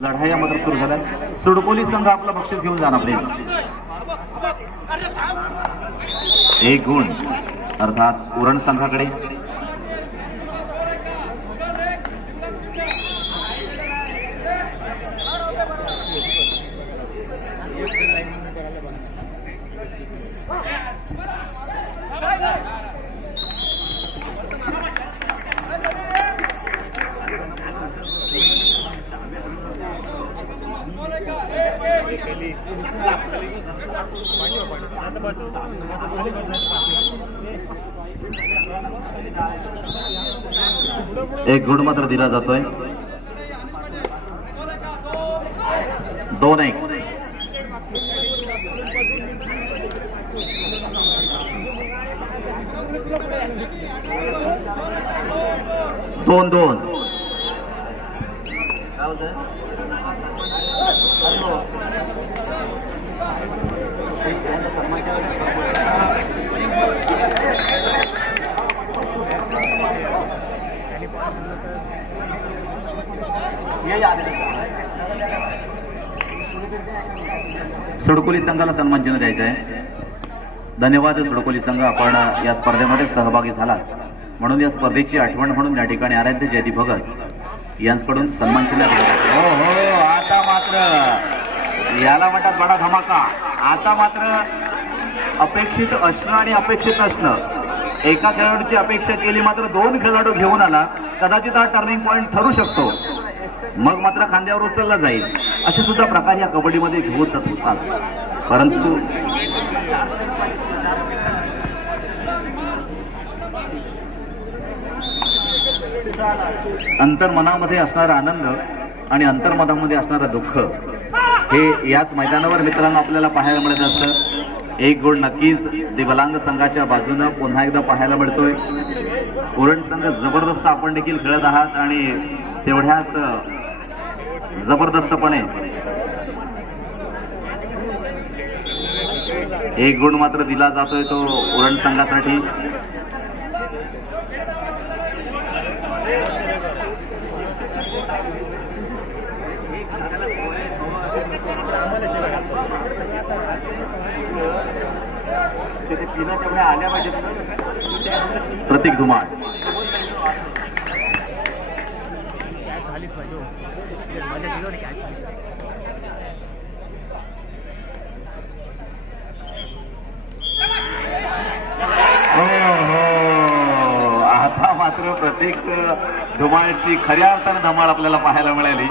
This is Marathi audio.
लढाया मात्र सुरू झाल्या। सुडकोली संघ आपला बक्षीस घेऊन जाणार प्रेम एक गुण अर्थात उरण संघाकडे। एक गुण मात्र दिला जातोय। 2-1 2-2 सुडकोली संघाला सन्मान चिन्ह द्यायचं आहे। धन्यवाद सुडकोली संघ, आपण या स्पर्धेमध्ये सहभागी झाला म्हणून या स्पर्धेची आठवण म्हणून या ठिकाणी आराध्य जयदीप भगत यांच्याकडून सन्मान चिन्ह दिलं। हो हो, आता मात्र याला म्हणतात बडा धमाका। आता मात्र अपेक्षित असणं आणि अपेक्षित नसणं, एका खेळाडूची अपेक्षा केली मात्र 2 खेळाडू घेऊन आला, कदाचित हा टर्निंग पॉइंट ठरू शकतो, मग मात्र खांद्यावर उचलला जाईल। असे सुद्धा प्रकार या कबड्डीमध्ये होत असतात, परंतु अंतर्मनामध्ये असणारा आनंद आणि अंतर्मनामध्ये असणारा दुःख हे याच मैदानावर मित्रांनो आपल्याला पाहायला मिळत असतं। एक गुण नक्कीच दिव्यांग संघाच्या बाजूने पुन्हा एकदा पाहायला मिळतोय। उरण संघ जबरदस्त आपण देखील खेळत आहात आणि तेवढ्याच जबरदस्तपणे एक गुण मात्र दिला जातोय तो उरण संघासाठी। प्रतीक धुमाळ आता मात्र प्रतीक धुमाळची खऱ्या अर्थाने धमाल आपल्याला पाहायला मिळाली।